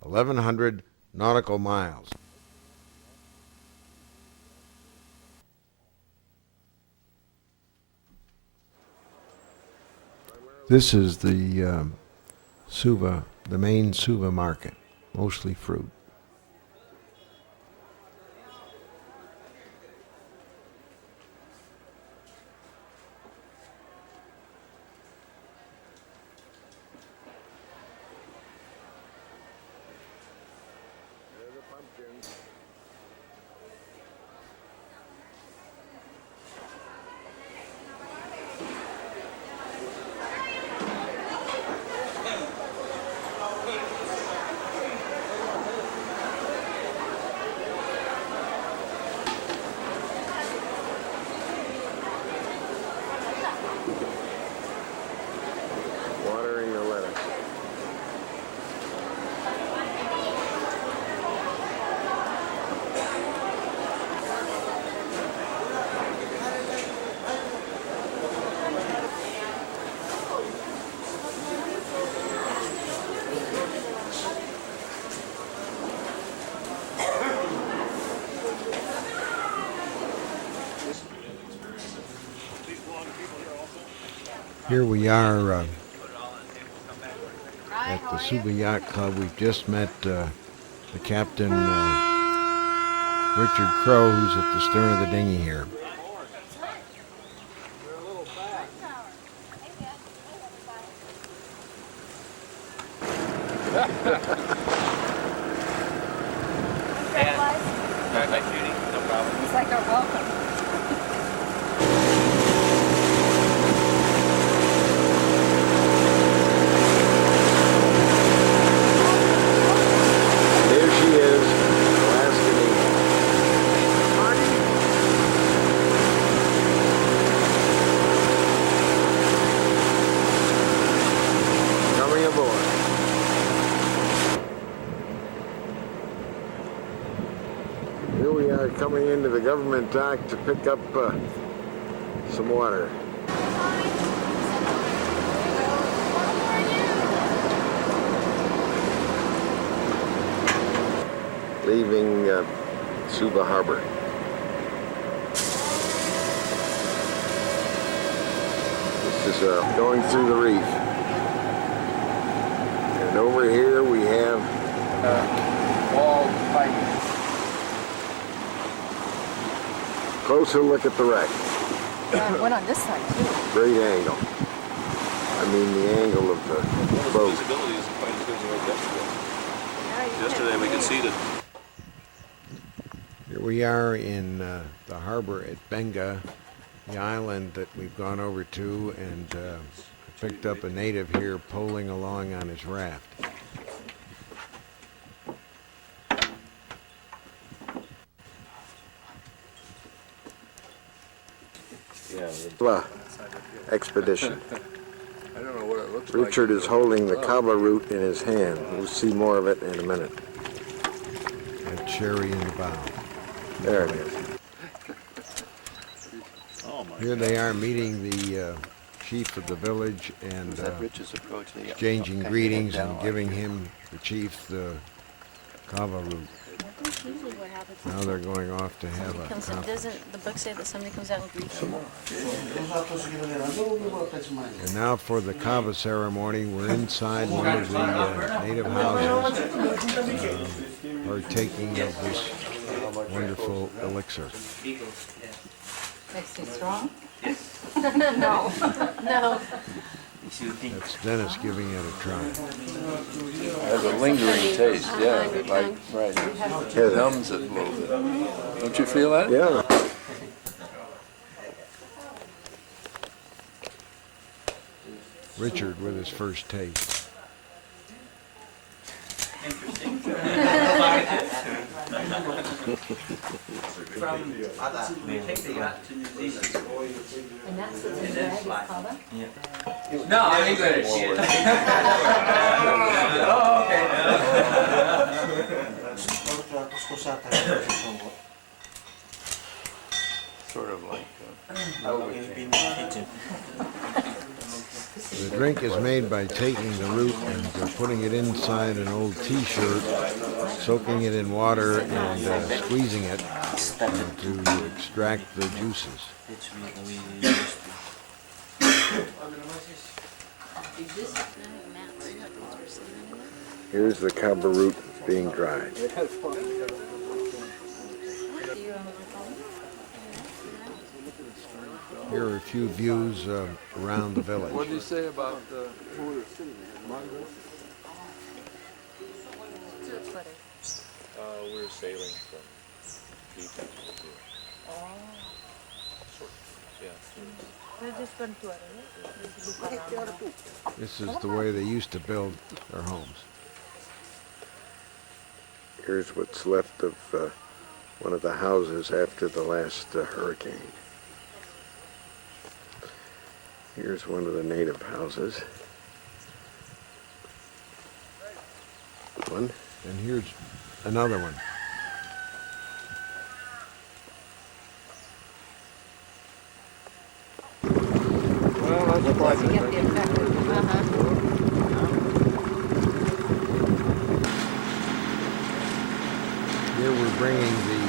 1,100 nautical miles. This is the Suva, the main Suva market, mostly fruit. Watering the lettuce. Here we are at the Suva Yacht Club. We've just met the captain, Richard Crow, who's at the stern of the dinghy here. Hi, Judy. No problem. It's like a welcome. There she is, Alaskan. Coming aboard. Here we are coming into the government dock to pick up some water. Leaving Suva Harbor. This is going through the reef. And over here we have Walled fighting. closer look at the wreck. One on this side too. Great angle. I mean the angle of the boat. Visibility isn't quite as good as it was yesterday. Yesterday we could see the Here we are in the harbor at Benga, the island that we've gone over to, and picked up a native here poling along on his raft. Expedition. I don't know what it looks Richard is holding the kava root in his hand. We'll see more of it in a minute. A cherry in the bow. There it is. Oh my Here they are meeting the chief of the village and Rich's approach. exchanging greetings and giving him, the chief, the kava root. That's usually what happens. Now they're going off to have a Comes in, conference. doesn't the book say that somebody comes out and greets them? And now for the kava ceremony, we're inside one of the native houses, partaking of this wonderful elixir. Makes you strong? No. No. That's Dennis giving it a try. Has a lingering taste, yeah. Like, right. It Numbs it a little bit. Don't you feel that? Yeah. Richard with his first taste. We take the yacht to New Zealand. And that's what's in the bag, Paula? No, I'm English. Oh, okay. Sort of like How long has it been in the kitchen? The The drink is made by taking the root and putting it inside an old T-shirt, soaking it in water and squeezing it to extract the juices. Here's the kaba root being dried. Here are a few views around the village. What did you say about the? We're sailing from Fiji to This is the way they used to build their homes. Here's what's left of one of the houses after the last hurricane. Here's one of the native houses. One. And here's another one. Well, that's quite Doesn't get the effect. Here we're bringing the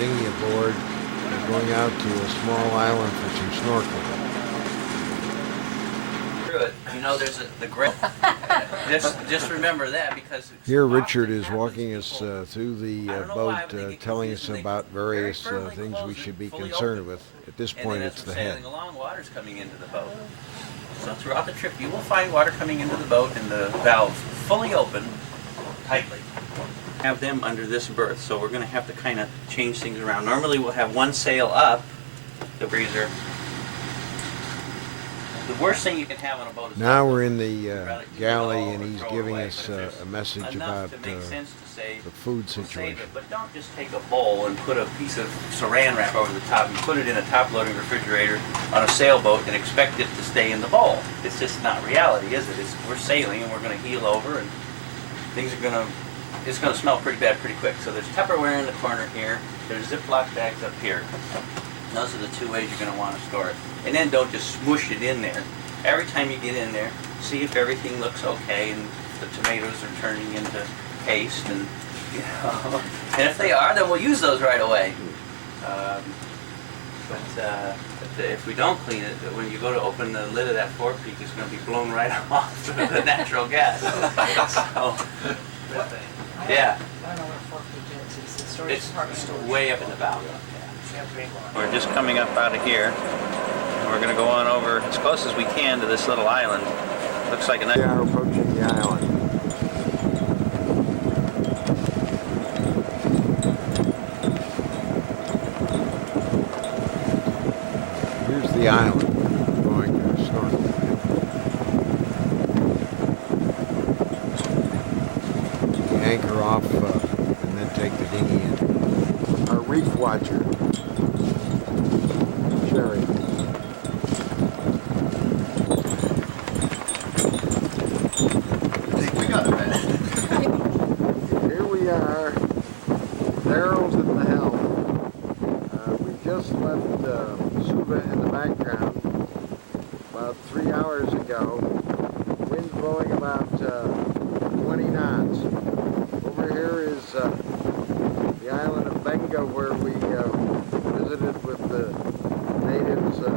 dinghy aboard and going out to a small island for some snorkeling. Good. You know, there's the great. Just remember that because. Here Richard is walking us through the boat, telling us about various things we should be concerned with. At this point, it's the head. Sailing along, water's coming into the boat. So throughout the trip, you will find water coming into the boat and the valve fully open, tightly. Have them under this berth, so we're going to have to kind of change things around. Normally, we'll have one sail up, the breezer. The worst thing you can have on a boat is Now we're in the galley, and he's giving us a message enough about to make sense to say the food save situation. it, but don't just take a bowl and put a piece of saran wrap over the top and put it in a top-loading refrigerator on a sailboat and expect it to stay in the bowl. It's just not reality, is it? We're sailing and we're going to heel over and things are going to, it's going to smell pretty bad pretty quick. So there's Tupperware in the corner here. There's Ziploc bags up here. Those are the two ways you're going to want to store it. And then don't just smoosh it in there. Every time you get in there, see if everything looks okay and the tomatoes are turning into paste and, you know, and if they are, then we'll use those right away. But if we don't clean it, when you go to open the lid of that forepeak, it's going to be blown right off through the natural gas. So, yeah. I don't know where forepeak is. It's the storage It's department. way up in the bow. We're just coming up out of here. And we're going to go on over as close as we can to this little island. Looks like a nice... We are approaching the island. Here's the island. Going to snorkel. We anchor off and then take the dinghy in. Our reef watcher, Sherry. We got it, man. Here we are. Darryl's at the helm. We just left Suva in the background about 3 hours ago. Wind blowing about 20 knots. Over here is the island of Benga, where we visited with the natives a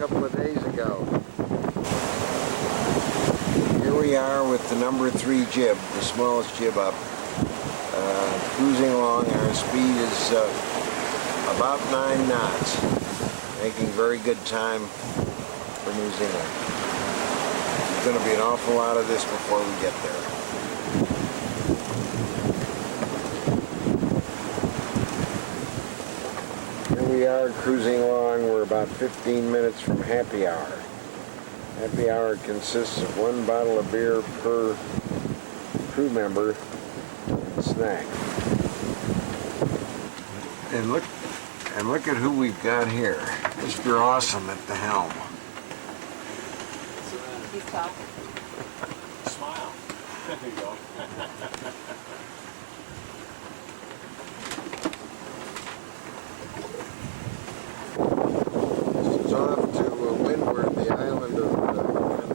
couple of days ago. Here we are with the number 3 jib, the smallest jib up. Cruising along, our speed is about 9 knots, making very good time for New Zealand. There's going to be an awful lot of this before we get there. Here we are cruising along. We're about 15 minutes from happy hour. Happy hour consists of 1 bottle of beer per crew member and snack. And look at who we've got here. Mr. Awesome at the helm. He's talking. Smile. There you go. This is off to windward, the island of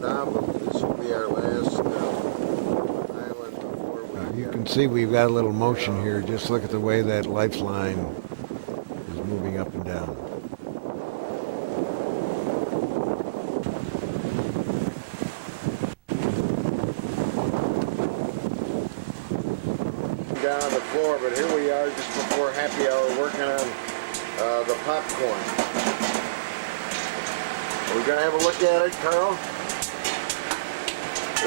can see we've got a little motion here. Just look at the way that lifeline is moving up and down. Down on the floor, but here we are just before happy hour working on the popcorn. We're gonna have a look at it, Carl.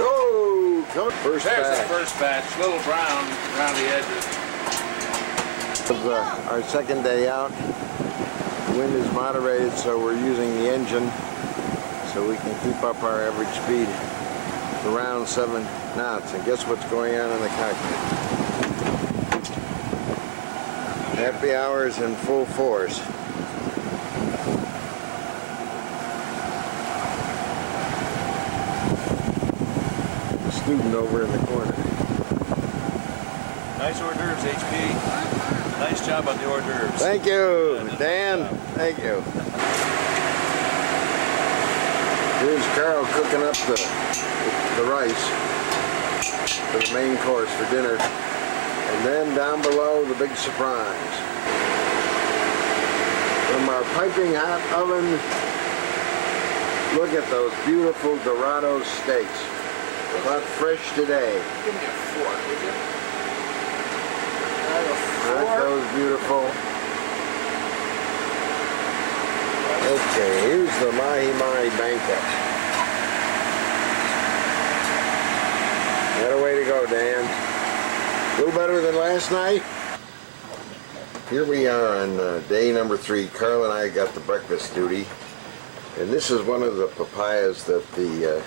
Oh, go first There's the batch. first batch, little brown around the edges. Of, our second day out. The wind is moderated, so we're using the engine so we can keep up our average speed to around 7 knots. And guess what's going on in the cockpit? Happy hour is in full force. The student over in the corner. Nice hors d'oeuvres, HP. Nice job on the hors d'oeuvres. Thank you, Dan. Thank you. Here's Carl cooking up the rice for the main course for dinner. And then down below, the big surprise. From our piping hot oven, look at those beautiful Dorado steaks. Caught fresh today. Give me a fork, would you? Aren't those beautiful? Okay, here's the Mahi Mahi banquet. What a way to go, Dan. A little better than last night. Here we are on day number 3. Carl and I got the breakfast duty. And this is one of the papayas that the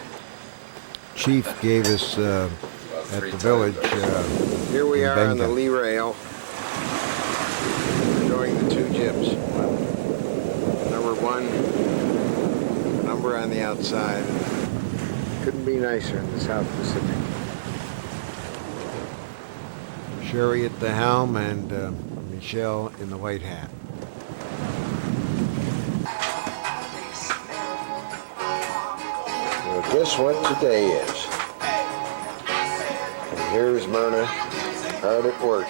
Chief gave us at the village. here we in are on the Benga. lee rail. Showing the 2 jibs. Number 1, number on the outside. Couldn't be nicer in the South Pacific. Sherry at the helm and Michelle in the white hat. Well, guess what today is? And here's Myrna hard at work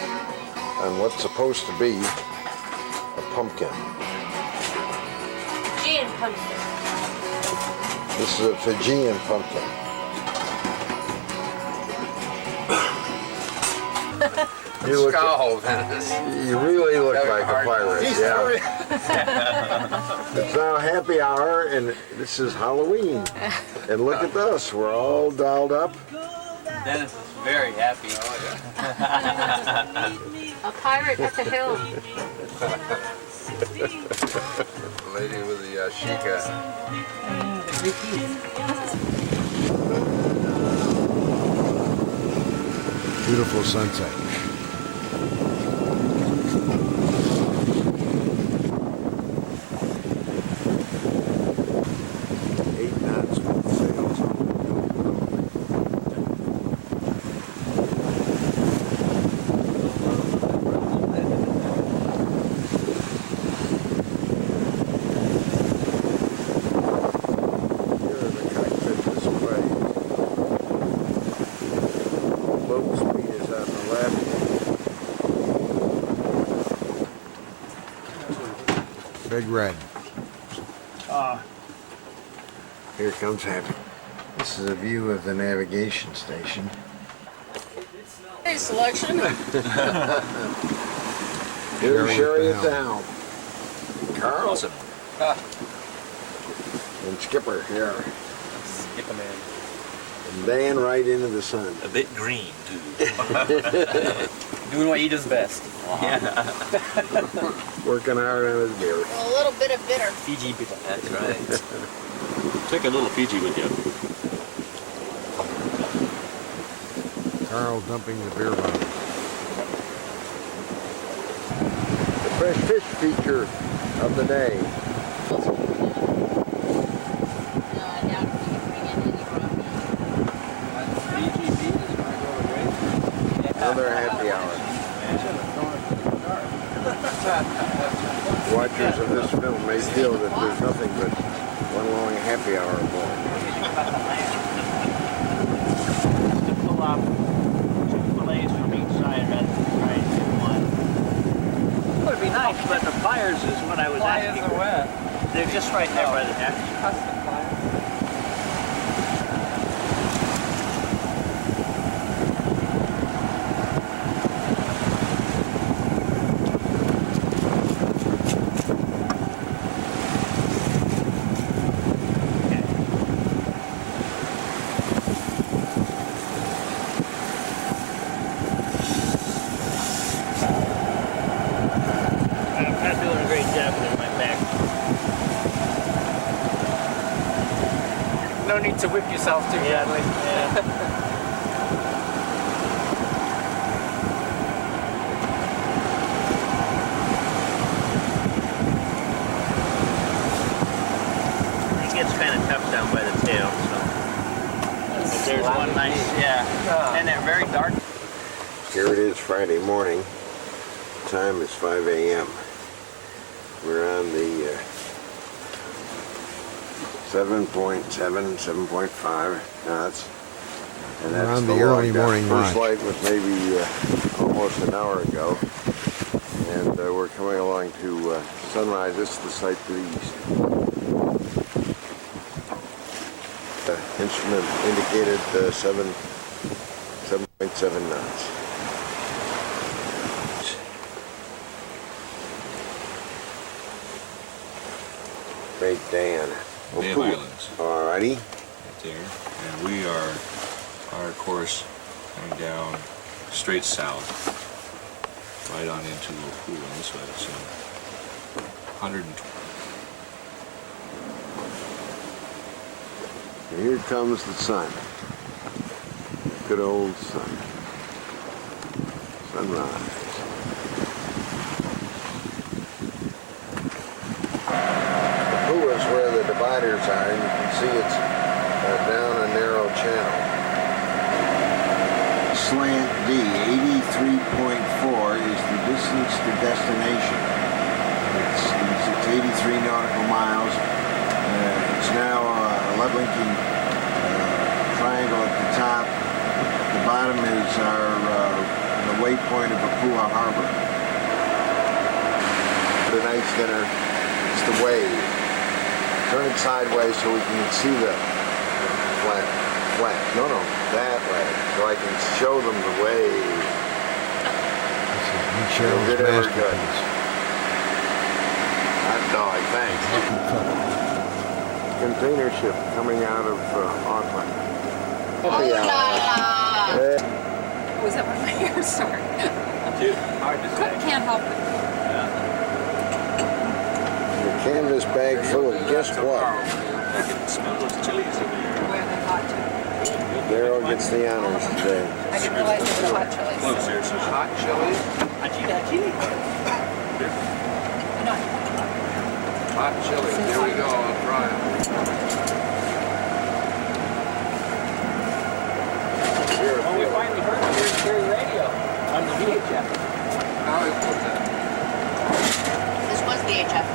on what's supposed to be a pumpkin. Fijian pumpkin. This is a Fijian pumpkin. You look, Scald, Dennis. you really look Having a like a hard pirate. time. Yeah. It's now happy hour, and this is Halloween. And look at us, we're all dolled up. Dennis is very happy. A pirate at the helm. The lady with the shika. Beautiful sunset. Big red. Here comes Happy. This is a view of the navigation station. Hey, selection. Here's Sherry at at the the helm. Carl and Skipper here. Skip a man. And Dan right into the sun. A bit green, too. Doing what he does best. Working hard on his beard. A little bit of bitter. Fiji bitter. That's right. Take a little Fiji with you. Carl dumping the beer bottle. The fresh fish feature of the day. Another happy hour. Watchers of this film may feel that there's nothing but one long happy hour more. Pull off 2 fillets from each but the pliers is what I was asking. Pliers are wet. They're just right there by the hatch. Custom pliers. I'm not doing a great job with my back. No need to whip yourself too badly. Yeah. It gets kind of tough down by the tail, so. But there's one nice, yeah. And they're very dark. Here it is Friday morning. Time is 5 a.m. We're on the 7.5 knots. And that's on the the log early down. morning First march. light was maybe almost an hour ago. And we're coming along to sunrise. This is the site to the east. The instrument indicated 7.7 knots. Great day on Bay of Islands, Alrighty. right there. And we are, our course coming down straight south, right on into Opua this way, so 120. And here comes the sun. Good old sun. Sunrise. Opua is where the dividers are, and you can see it's down a narrow channel. Slant D, 83.4 is the distance to destination. It's 83 nautical miles. It's now a level-linking triangle at the top. The bottom is the waypoint of Opua Harbor. Tonight's dinner is the wave. Turn it sideways so we can see the flat. No, that way. So I can show them the wave. Cheryl's Good, ever good. masterpiece. Hot dog, thanks. Container ship coming out of Auckland. Oh la la! Was that one of my ears? Sorry. Hard to say. Can't help it. The canvas bag full of guess what? I can smell those chilies over here. Where they hot to. Darryl gets the honors today. I didn't realize it was hot chilies. Close here, so Hot chili. Hot chili. Here we go. I'll try it. Well, we finally heard it here Terry radio on the VHF. Now I put that. This was VHF.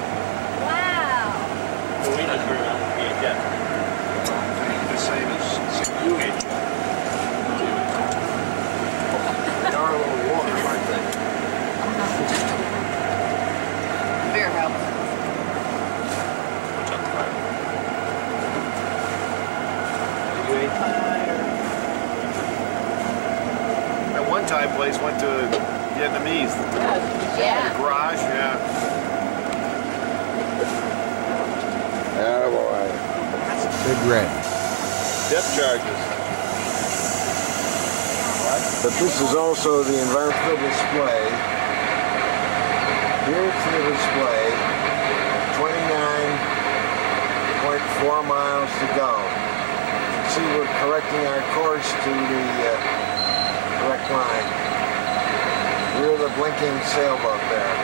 Wow. So we just heard it on the VHF. The same as UH. They are a little warm, aren't they? Beer helps. At one time, place went to Vietnamese. Yeah. Garage, yeah. Oh boy. Big red. Depth charges. But this is also the environmental display. Here's the display. 29.4 miles to go. You can see we're correcting our course to the correct line. We're the blinking sailboat there.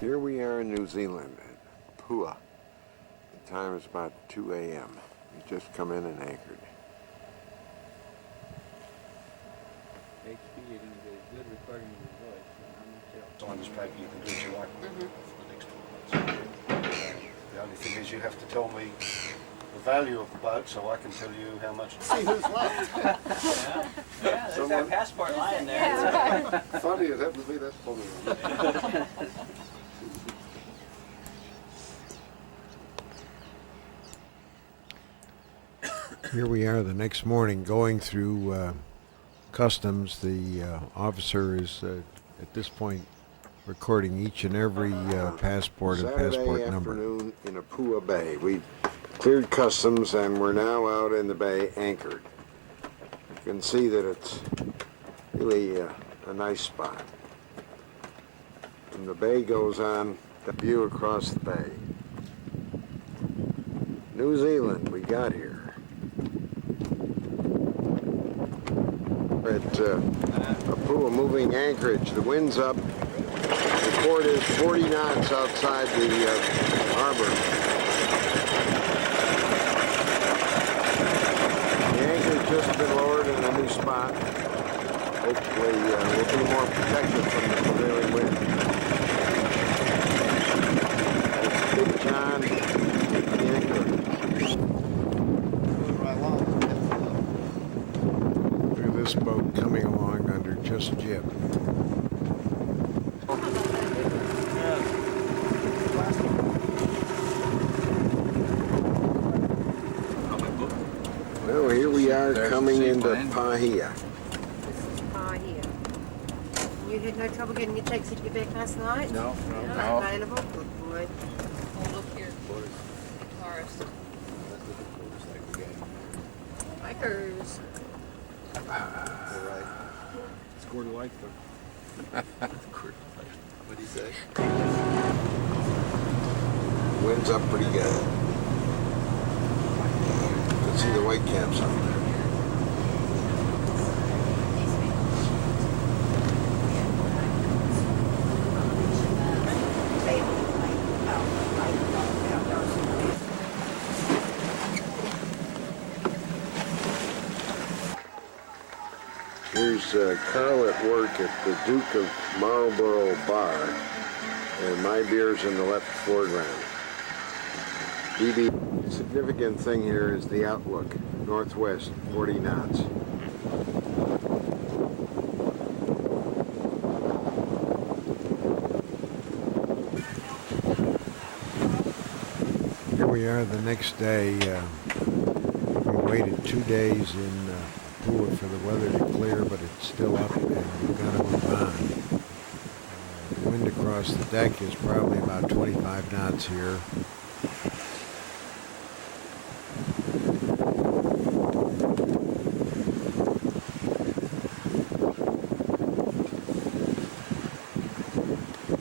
Here we are in New Zealand, at Pua. The time is about 2 a.m. We just come in and anchored. As long as private, you can do what you want for the next 12 months. The only thing is you have to tell me value of the boat, so I can tell you how much. See who's left. Yeah, there's Someone- that passport lying there. Funny as happens to be that's funny. Here we are the next morning going through customs. The officer is at this point recording each and every passport and passport Saturday number. afternoon in Apua Bay. We've cleared customs and we're now out in the bay anchored. You can see that it's really a nice spot. And the bay goes on the view across the bay. New Zealand, we got here. At Apua moving anchorage, the wind's up. The port is 40 knots outside the harbor. The anchor's just been lowered in a new spot. Hopefully we'll be more protected from the prevailing wind. It's Big John, the anchor. Look at this boat coming along under just jib. Well, here we are There's coming the into seaplane. Pahia. Here. You had no trouble getting your taxi to get back last night? No. Available? Good boy. Oh, look here. Forest. Bikers. Scored a like What'd he say? Wind's up pretty good. You can see the white caps up there. Here's Carl at work at the Duke of Marlborough Bar, and my beer's in the left foreground. The significant thing here is the outlook, northwest, 40 knots. Here we are the next day. We waited 2 days in Apua for the weather to clear, but it's still up and we've got to move on. The wind across the deck is probably about 25 knots here.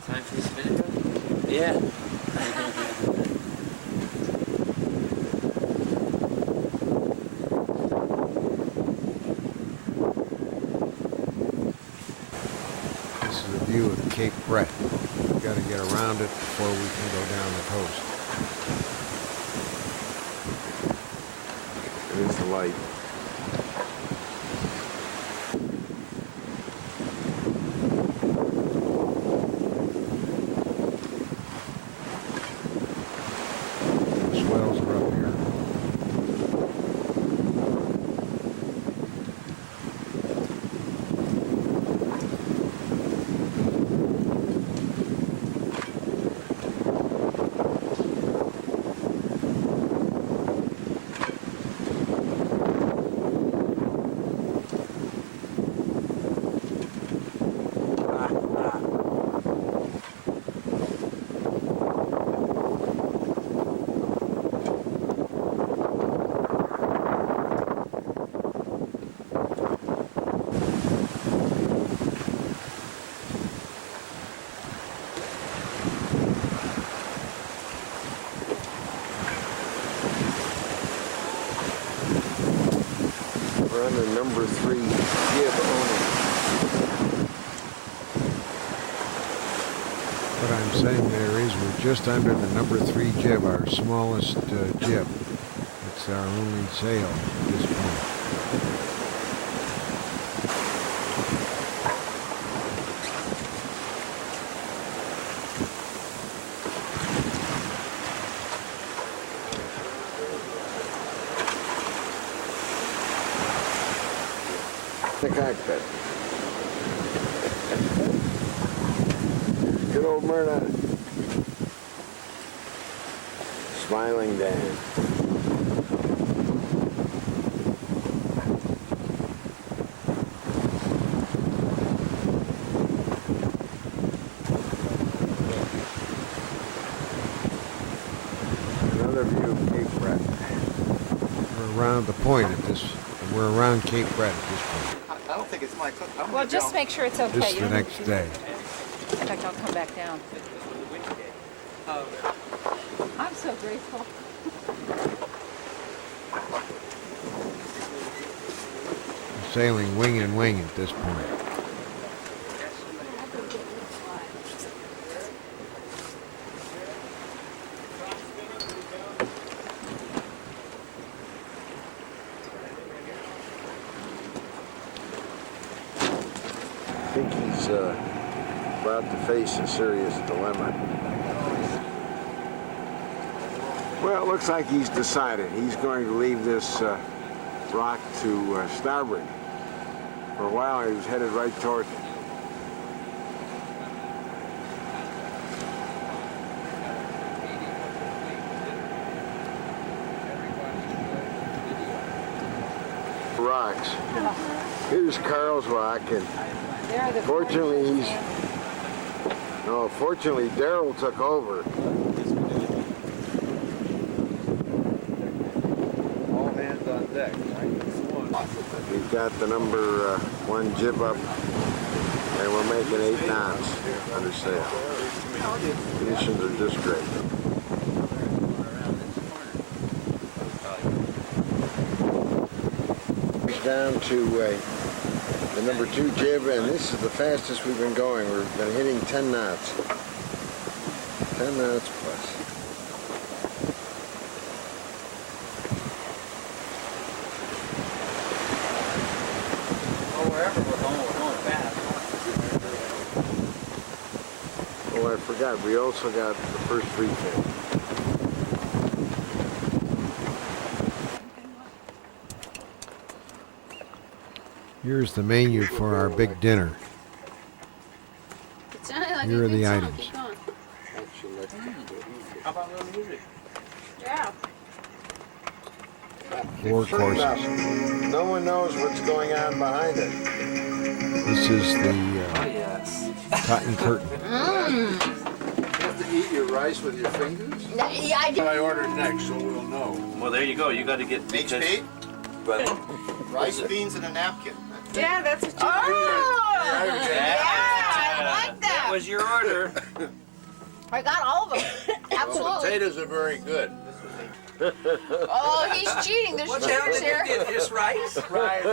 Time for this video? Yeah. This is a view of Cape Brett. We've got to get around it before we can go down the coast. There's the light. The swells are up here. We're on the number 3 jib only. What I'm saying there is we're just under the number 3 jib, our smallest jib. It's our only sail at this point. cockpit. Good old Myrna. Smiling Dan. Another view of Cape Breton. We're around the point at this. We're around Cape Breton at this point. I don't think it's my cook. Well, just make sure it's okay. This is You the don't next have to- day. In fact, I'll come back down. I'm so grateful. We're sailing wing and wing at this point. I think he's about to face a serious dilemma. Well, it looks like he's decided. He's going to leave this rock to starboard. For a while, he was headed right toward it. Rocks. Here's Carl's rock, and They're the fortunately fortunately Darryl took over. All hands on deck, right? We've got the number 1 jib up, and we're making 8 knots under sail. Conditions are just great. Down to the number 2 jib, and this is the fastest we've been going. We've been hitting 10 knots. 10 knots plus. Well, wherever we're going fast. Oh, I forgot, we also got the first refill. Here's the menu for our big dinner. It sounded like Here a are the good song. items. Keep going. How about a little music? Yeah. 4 courses. No one knows what's going on behind it. This is the Yes. cotton curtain. You have to eat your rice with your fingers? Yeah, I What I ordered next, so we'll know. Well, there you go. You got to get HP, But rice, beans, and a napkin. Yeah, that's what you Oh! Yeah, I like that. That was your order. I got all of them. Absolutely. potatoes are very good. Oh, he's cheating. There's chickens here. Just rice? Right.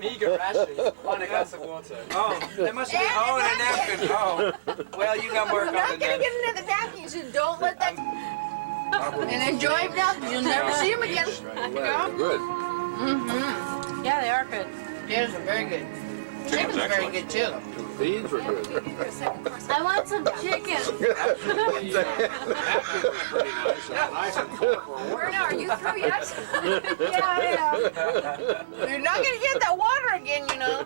Meager rations. One glass of water. Oh, there must be And oh, a and a napkin. Oh, well, you got We're work not on going to it then. get another napkin, so don't let that... And enjoy him now, because you'll never see him again. Good. Mm-hmm. Yeah, they are good. Potatoes are very good. Chicken's very good, too. Beans were good. I want some chicken. Werner, are you through yet? Yeah, I am. You're not going to get that water again, you know.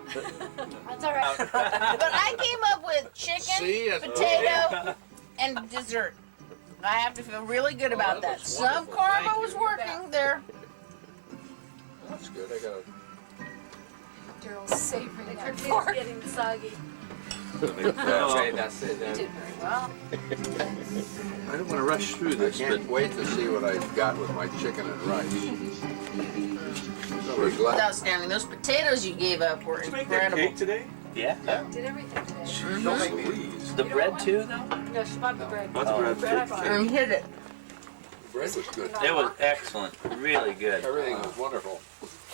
That's all right. But I came up with chicken, See, that's potato, and dessert. I have to feel really good about that. Some karma was working there. That's good. I got Daryl's savoring that pork. Getting soggy. Okay, that's it. You Then. did very well. I don't want to rush through this. I can't wait to see what I got with my chicken and rice. So we're That's glad. outstanding. Those potatoes you gave up were incredible. today? Yeah. Did everything today. The bread too, though? No, she bought the bread. What's bread? Bread I bought. And hit it. The bread was good. It was excellent. Really good. Everything was wonderful.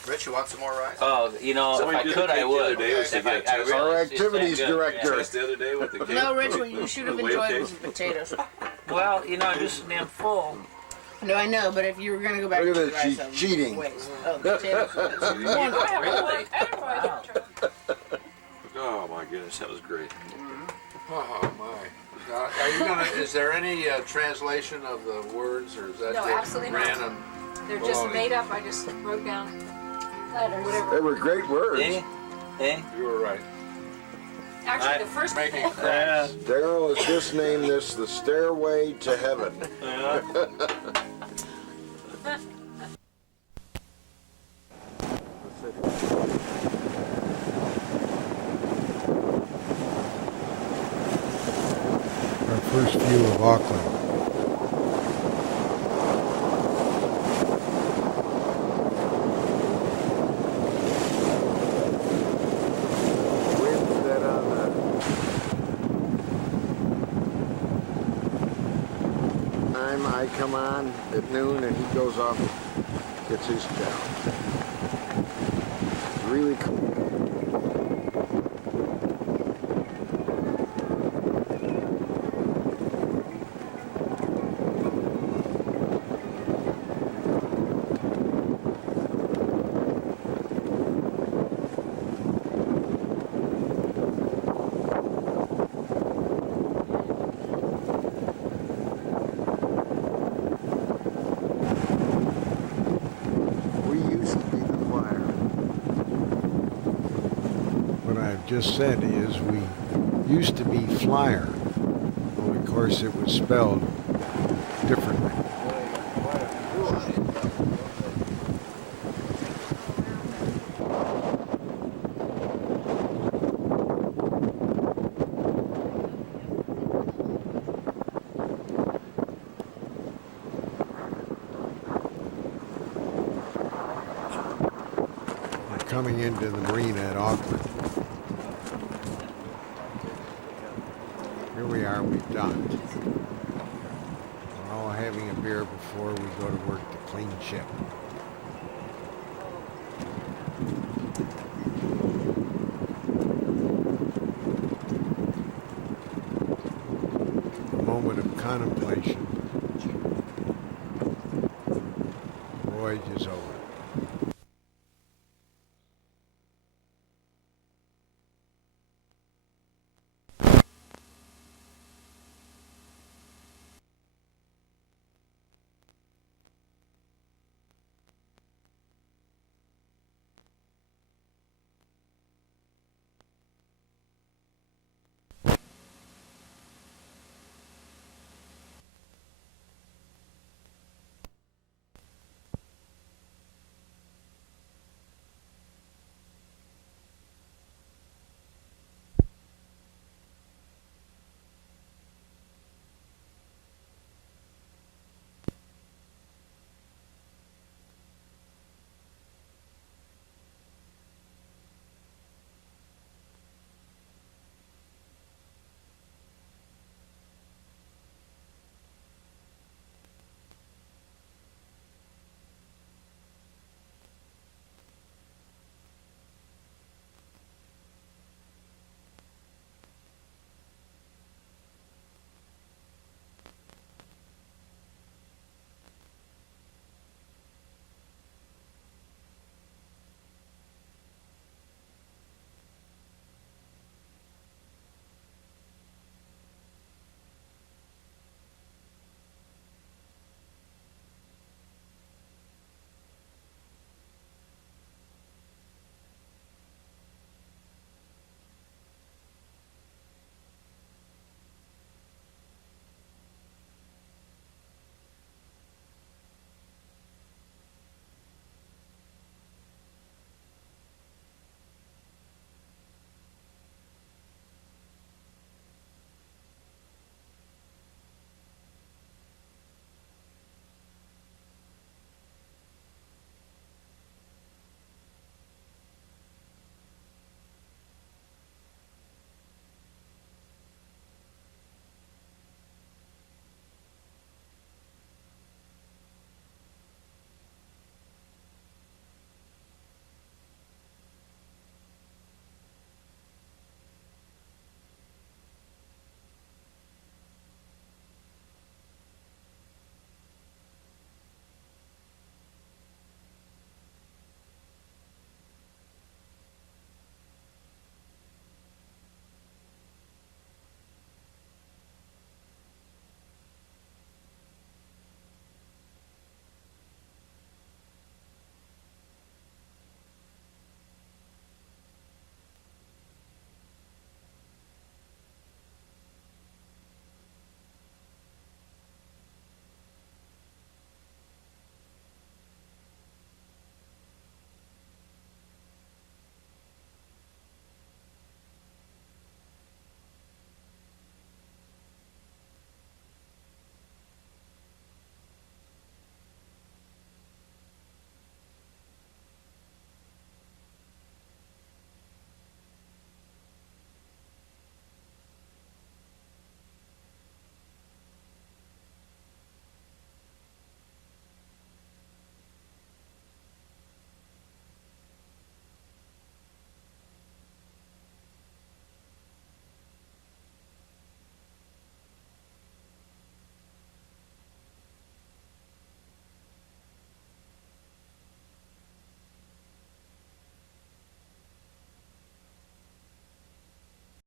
Rich, you want some more rice? Oh, you know, if I could, I would. If I really, Our it's that activities good. director. Yeah. The other day with the cake. No, Rich, what you should have enjoyed was the potatoes. Well, you know, I'm just damn full. No, I know, but if you were going to go back Look to at the this, rice, she's I would cheating. waste. Oh, the potatoes. Really? Oh my goodness, that was great. Oh my. Are you gonna? Is there any translation of the words, or is that No, just absolutely not. random? They're just made up. I just wrote down. Letters. They were great words. Eh? Eh? You were right. Actually, the first Making Yeah. cracks. Darryl has just named this the Stairway to Heaven. Our first view of Auckland. Wind that on the time I come on at noon and he goes off and gets his job. Really cool. We used to be the flyer. What I've just said is we used to be flyer. Well, of course, it was spelled differently. We're coming into the marina at Auckland. Here we are, we've docked. We're all having a beer before we go to work to clean ship. A moment of contemplation. The voyage is over.